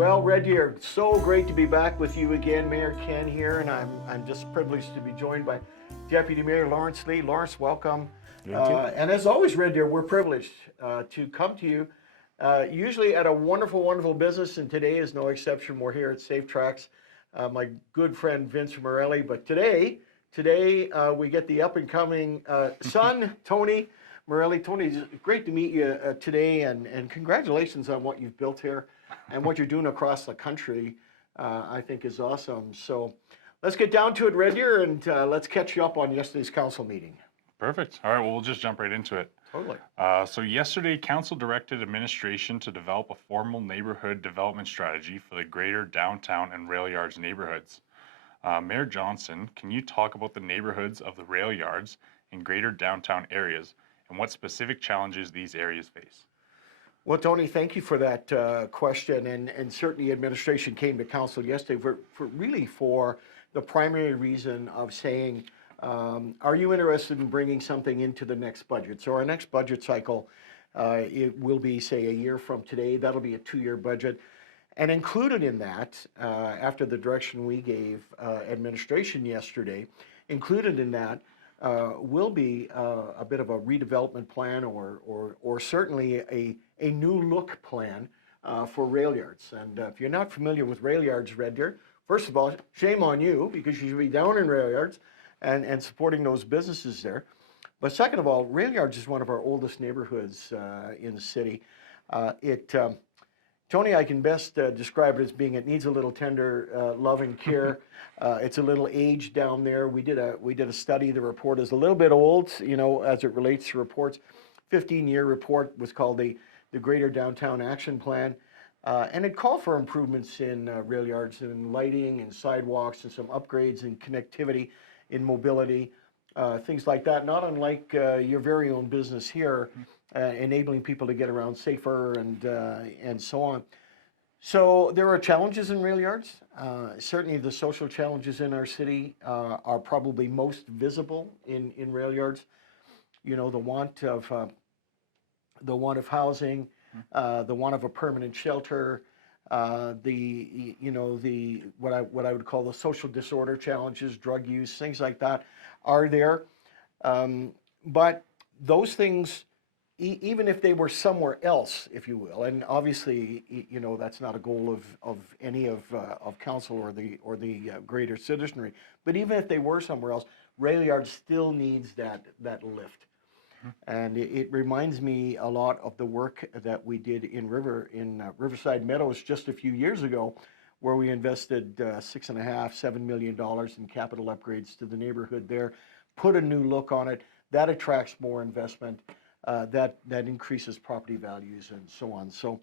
Well, Red Deer, so great to be back with you again. Mayor Ken here, and I'm just privileged to be joined by Deputy Mayor Lawrence Lee. Lawrence, welcome. Thank you. And as always, Red Deer, we're privileged to come to you, usually at a wonderful, wonderful business, and today is no exception. We're here at Safe Tracks, my good friend Vince Morelli. But today we get the up and coming son, Tony Morelli. Tony, it's great to meet you today, and congratulations on what you've built here and what you're doing across the country. I think is awesome. So let's get down to it, Red Deer, and let's catch you up on yesterday's council meeting. Perfect. All right, well, we'll just jump right into it. Totally. So yesterday, council directed administration to develop a formal neighborhood development strategy for the greater downtown and rail yards neighborhoods. Mayor Johnson, can you talk about the neighborhoods of the rail yards and greater downtown areas and what specific challenges these areas face? Well, Tony, thank you for that question, and certainly administration came to council yesterday for the primary reason of saying, are you interested in bringing something into the next budget? So our next budget cycle, it will be, say, a year from today. That'll be a 2-year budget. And included in that, after the direction we gave administration yesterday, included in that will be a bit of a redevelopment plan or certainly a new look plan for rail yards. And if you're not familiar with rail yards, Red Deer, first of all, shame on you, because you should be down in rail yards and supporting those businesses there. But second of all, rail yards is one of our oldest neighborhoods in the city. Tony, I can best describe it as being, it needs a little tender love and care. It's a little aged down there. We did a study. The report is a little bit old, as it relates to reports. 15-year report was called the Greater Downtown Action Plan. And it called for improvements in rail yards and lighting and sidewalks and some upgrades in connectivity, in mobility, things like that. Not unlike your very own business here, enabling people to get around safer and so on. So there are challenges in rail yards. Certainly the social challenges in our city are probably most visible in rail yards. The want of housing, the want of a permanent shelter, what I would call the social disorder challenges, drug use, things like that are there. But those things, even if they were somewhere else, if you will, and obviously, that's not a goal of any of council or the greater citizenry, but even if they were somewhere else, rail yard still needs that lift. And it reminds me a lot of the work that we did in Riverside Meadows just a few years ago, where we invested $6.5–7 million in capital upgrades to the neighborhood there, put a new look on it. That attracts more investment. That increases property values and so on. So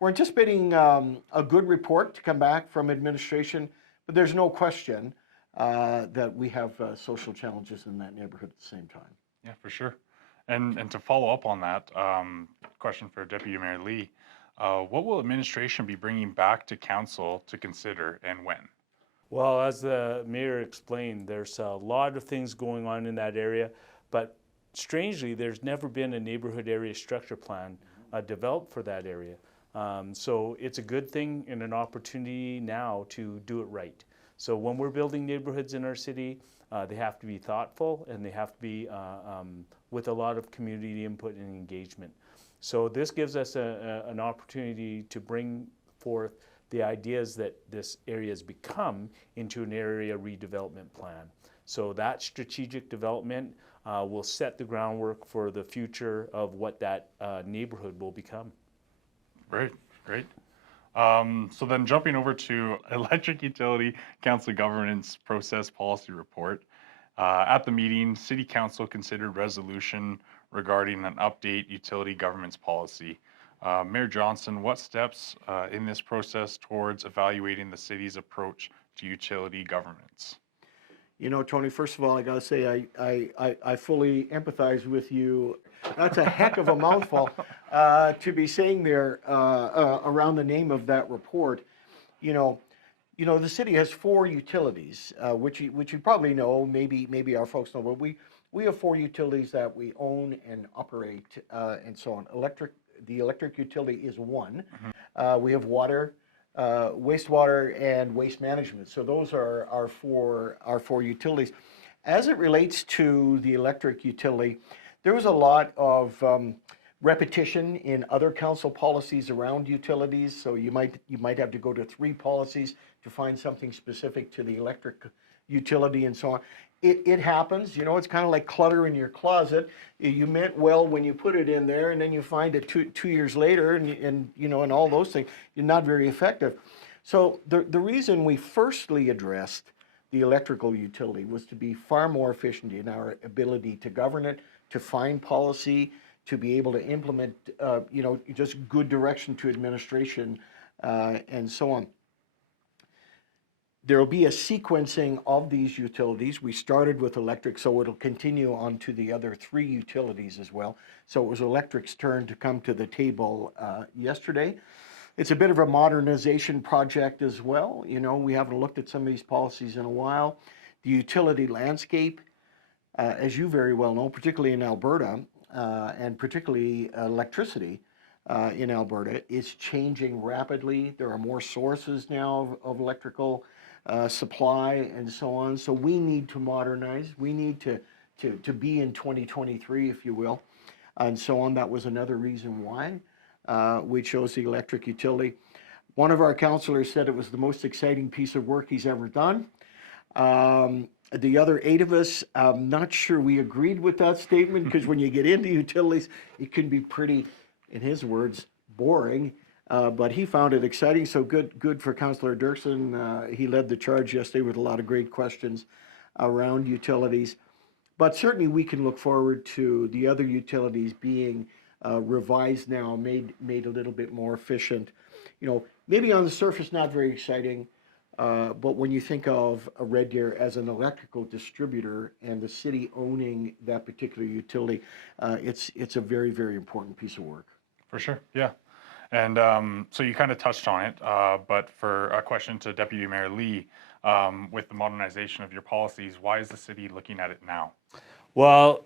we're anticipating a good report to come back from administration, but there's no question that we have social challenges in that neighborhood at the same time. Yeah, for sure. And to follow up on that, question for Deputy Mayor Lee, what will administration be bringing back to council to consider and when? Well, as the mayor explained, there's a lot of things going on in that area, but strangely, there's never been a neighborhood area structure plan developed for that area. So it's a good thing and an opportunity now to do it right. So when we're building neighborhoods in our city, they have to be thoughtful and they have to be with a lot of community input and engagement. So this gives us an opportunity to bring forth the ideas that this area has become into an area redevelopment plan. So that strategic development will set the groundwork for the future of what that neighborhood will become. Great. So then jumping over to Electric Utility Council Governance Process Policy Report. At the meeting, City Council considered resolution regarding an update utility governance policy. Mayor Johnson, what steps in this process towards evaluating the city's approach to utility governance? Tony, first of all, I gotta say, I fully empathize with you. That's a heck of a mouthful to be saying there around the name of that report. The city has 4 utilities, which you probably know, maybe our folks know, but we have 4 utilities that we own and operate and so on. The electric utility is one. We have water, wastewater and waste management. So those are our four utilities. As it relates to the electric utility, there was a lot of repetition in other council policies around utilities. So you might have to go to 3 policies to find something specific to the electric utility and so on. It happens, you know, it's kind of like clutter in your closet. You meant well when you put it in there, and then you find it two years later, and you know, and all those things, you're not very effective. So the reason we firstly addressed the electrical utility was to be far more efficient in our ability to govern it, to find policy, to be able to implement, you know, just good direction to administration, and so on. There will be a sequencing of these utilities. We started with electric, so it'll continue on to the other 3 utilities as well. So it was electric's turn to come to the table yesterday. It's a bit of a modernization project as well. You know, we haven't looked at some of these policies in a while. The utility landscape, as you very well know, particularly in Alberta, and particularly electricity in Alberta, is changing rapidly. There are more sources now of electrical supply and so on. So we need to modernize. We need to be in 2023, if you will, and so on. That was another reason why we chose the electric utility. One of our councillors said it was the most exciting piece of work he's ever done. The other 8 of us, I'm not sure we agreed with that statement, because when you get into utilities, it can be pretty, in his words, boring. But he found it exciting, so good for Councillor Dirksen. He led the charge yesterday with a lot of great questions around utilities. But certainly we can look forward to the other utilities being revised now, made a little bit more efficient. You know, maybe on the surface not very exciting, but when you think of a Red Deer as an electrical distributor and the city owning that particular utility, it's a very, very important piece of work. For sure, yeah. And so you kind of touched on it, but for a question to Deputy Mayor Lee, with the modernization of your policies, why is the city looking at it now? Well,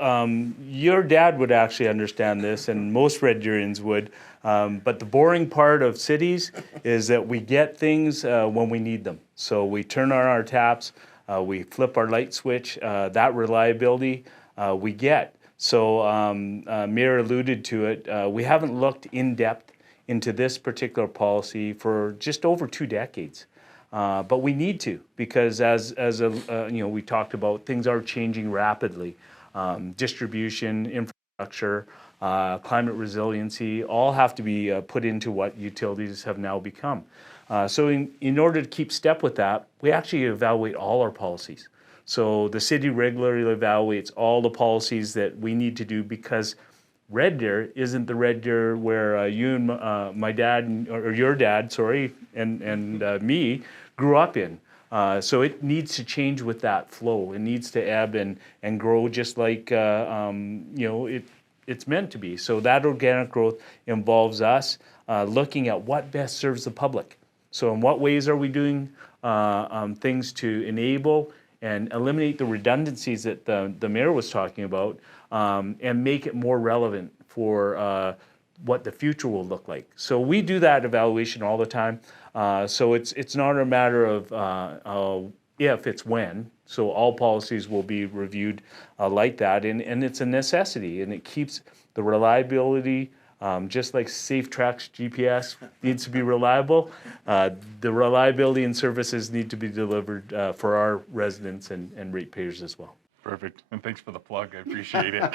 your dad would actually understand this, and most Red Deerians would. But the boring part of cities is that we get things when we need them. So we turn on our taps, we flip our light switch. That reliability we get. So Mayor alluded to it. We haven't looked in depth into this particular policy for just over 2 decades. But we need to, because as you know, we talked about, things are changing rapidly. Distribution, infrastructure, climate resiliency, all have to be put into what utilities have now become. So in order to keep step with that, we actually evaluate all our policies. So the city regularly evaluates all the policies that we need to do, because Red Deer isn't the Red Deer where you and my dad, or your dad, sorry, and me grew up in. So it needs to change with that flow. It needs to ebb and grow just like you know, it's meant to be. So that organic growth involves us looking at what best serves the public. So in what ways are we doing things to enable and eliminate the redundancies that the mayor was talking about, and make it more relevant for what the future will look like. So we do that evaluation all the time. So it's not a matter of if, it's when. So all policies will be reviewed like that, and it's a necessity, and it keeps the reliability, just like Safe Tracks GPS needs to be reliable. The reliability and services need to be delivered for our residents and ratepayers as well. Perfect, and thanks for the plug. I appreciate it.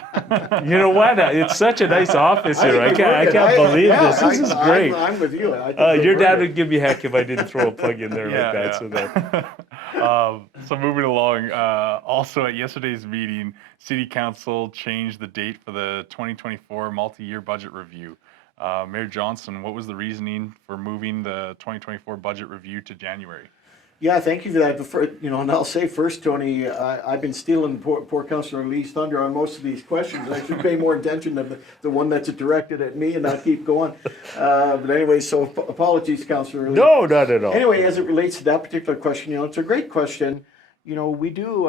You know what? It's such a nice office here. I can't believe this. This is great. I'm with you. Your dad would give me heck if I didn't throw a plug in there like that. Yeah. So moving along, also at yesterday's meeting, City Council changed the date for the 2024 multi-year budget review. Mayor Johnson, what was the reasoning for moving the 2024 budget review to January? Yeah, thank you for that. Before, you know, and I'll say first, Tony, I've been stealing poor Councillor Lee's thunder on most of these questions. I should pay more attention to the one that's directed at me and not keep going. But anyway, so apologies, Councillor Lee. No, not at all. Anyway, as it relates to that particular question, you know, it's a great question. You know, we do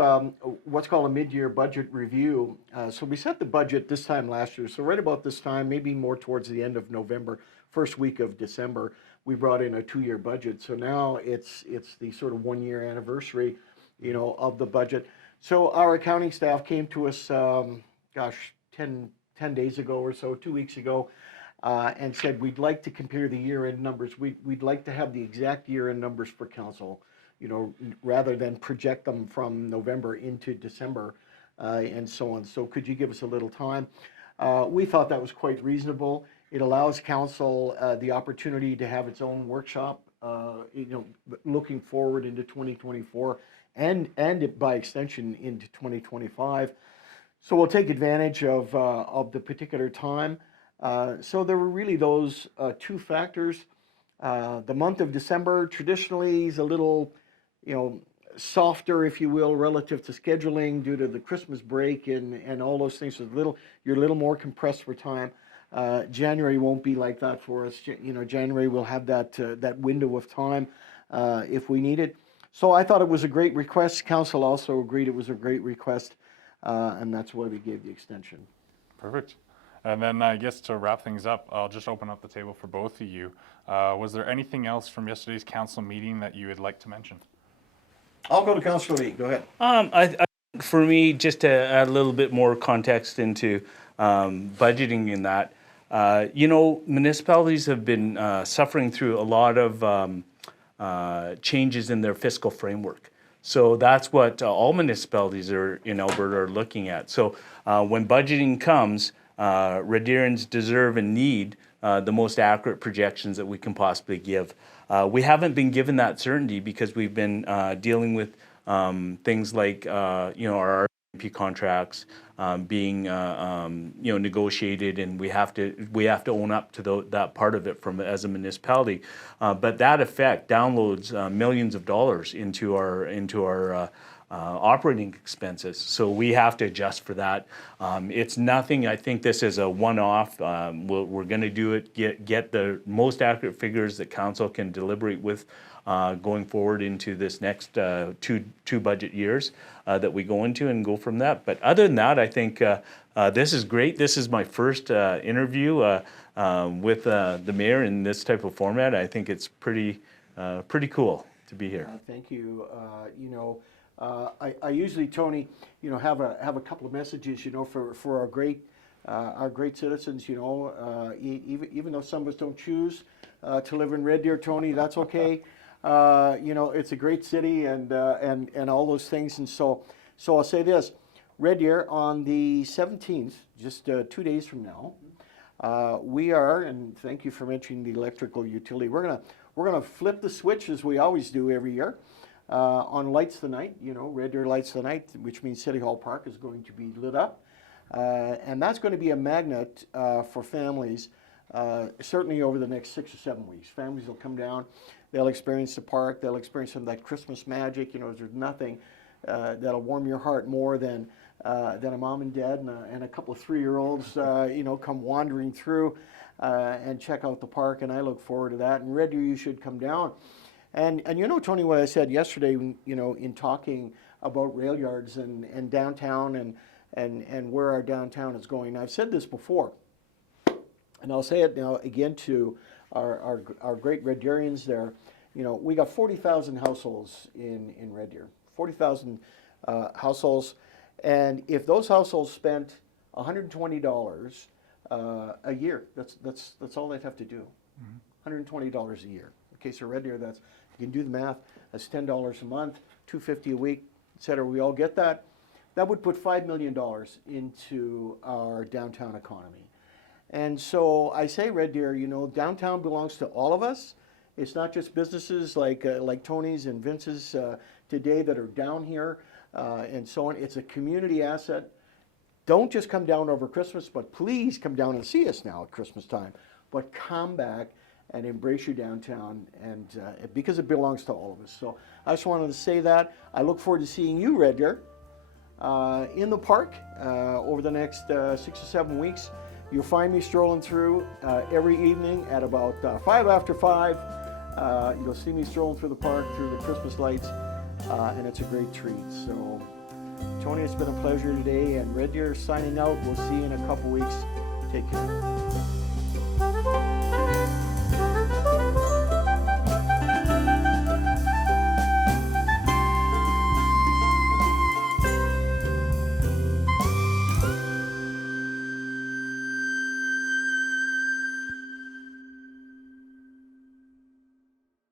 what's called a mid-year budget review. So we set the budget this time last year. So right about this time, maybe more towards the end of November, first week of December, we brought in a 2-year budget. So now it's the sort of 1-year anniversary, of the budget. So our accounting staff came to us, 10 days ago or so, 2 weeks ago, and said, we'd like to compare the year-end numbers. We'd like to have the exact year-end numbers for council, rather than project them from November into December, and so on. So could you give us a little time? We thought that was quite reasonable. It allows council the opportunity to have its own workshop, looking forward into 2024 and by extension into 2025. So we'll take advantage of the particular time. So there were really those two factors. The month of December traditionally is a little, softer, if you will, relative to scheduling due to the Christmas break and all those things. So you're a little more compressed for time. January won't be like that for us. January we'll have that window of time if we need it. So I thought it was a great request. Council also agreed it was a great request, and that's why we gave the extension. Perfect. And then I guess to wrap things up, I'll just open up the table for both of you. Was there anything else from yesterday's council meeting that you would like to mention? I'll go to Councilor Lee. Go ahead. For me, just to add a little bit more context into budgeting in that, municipalities have been suffering through a lot of changes in their fiscal framework. So that's what all municipalities in Alberta are looking at. So when budgeting comes, Red Deerans deserve and need the most accurate projections that we can possibly give. We haven't been given that certainty because we've been dealing with things like our RMP contracts being negotiated, and we have to own up to that part of it as a municipality. But that effect downloads millions of dollars into our operating expenses. So we have to adjust for that. It's nothing. I think this is a one-off. We're going to do it. Get the most accurate figures that council can deliberate with going forward into this next two budget years that we go into, and go from that. But other than that, I think this is great. This is my first interview with the mayor in this type of format. I think it's pretty cool to be here. Thank you. I usually, Tony, have a couple of messages, for our great citizens. Even though some of us don't choose to live in Red Deer, Tony, that's okay. It's a great city and all those things. And so I'll say this: Red Deer on the 17th, just 2 days from now, we are, and thank you for mentioning the electrical utility. We're gonna flip the switch as we always do every year. On Lights the Night, Red Deer Lights the Night, which means City Hall Park is going to be lit up. And that's going to be a magnet for families, certainly over the next 6 or 7 weeks. Families will come down, they'll experience the park, they'll experience some of that Christmas magic. There's nothing that'll warm your heart more than a mom and dad and a couple of 3-year-olds, come wandering through and check out the park, and I look forward to that. And Red Deer, you should come down. And Tony, what I said yesterday, in talking about rail yards and downtown and where our downtown is going. I've said this before, and I'll say it now again to our great Red Deerians there. We got 40,000 households in Red Deer, 40,000 households, and if those households spent $120 a year, that's all they'd have to do. $120 a year. Okay, so Red Deer, you can do the math. That's $10 a month, $250 a week, et cetera. We all get that. That would put $5 million into our downtown economy. And so I say, Red Deer, downtown belongs to all of us. It's not just businesses like Tony's and Vince's today that are down here and so on. It's a community asset. Don't just come down over Christmas, but please come down and see us now at Christmas time. But come back and embrace your downtown, and because it belongs to all of us. So I just wanted to say that. I look forward to seeing you, Red Deer, in the park over the next 6 or 7 weeks. You'll find me strolling through every evening at about 5 after 5. You'll see me strolling through the park, through the Christmas lights, and it's a great treat. So, Tony, it's been a pleasure today, and Red Deer signing out. We'll see you in a couple weeks. Take care.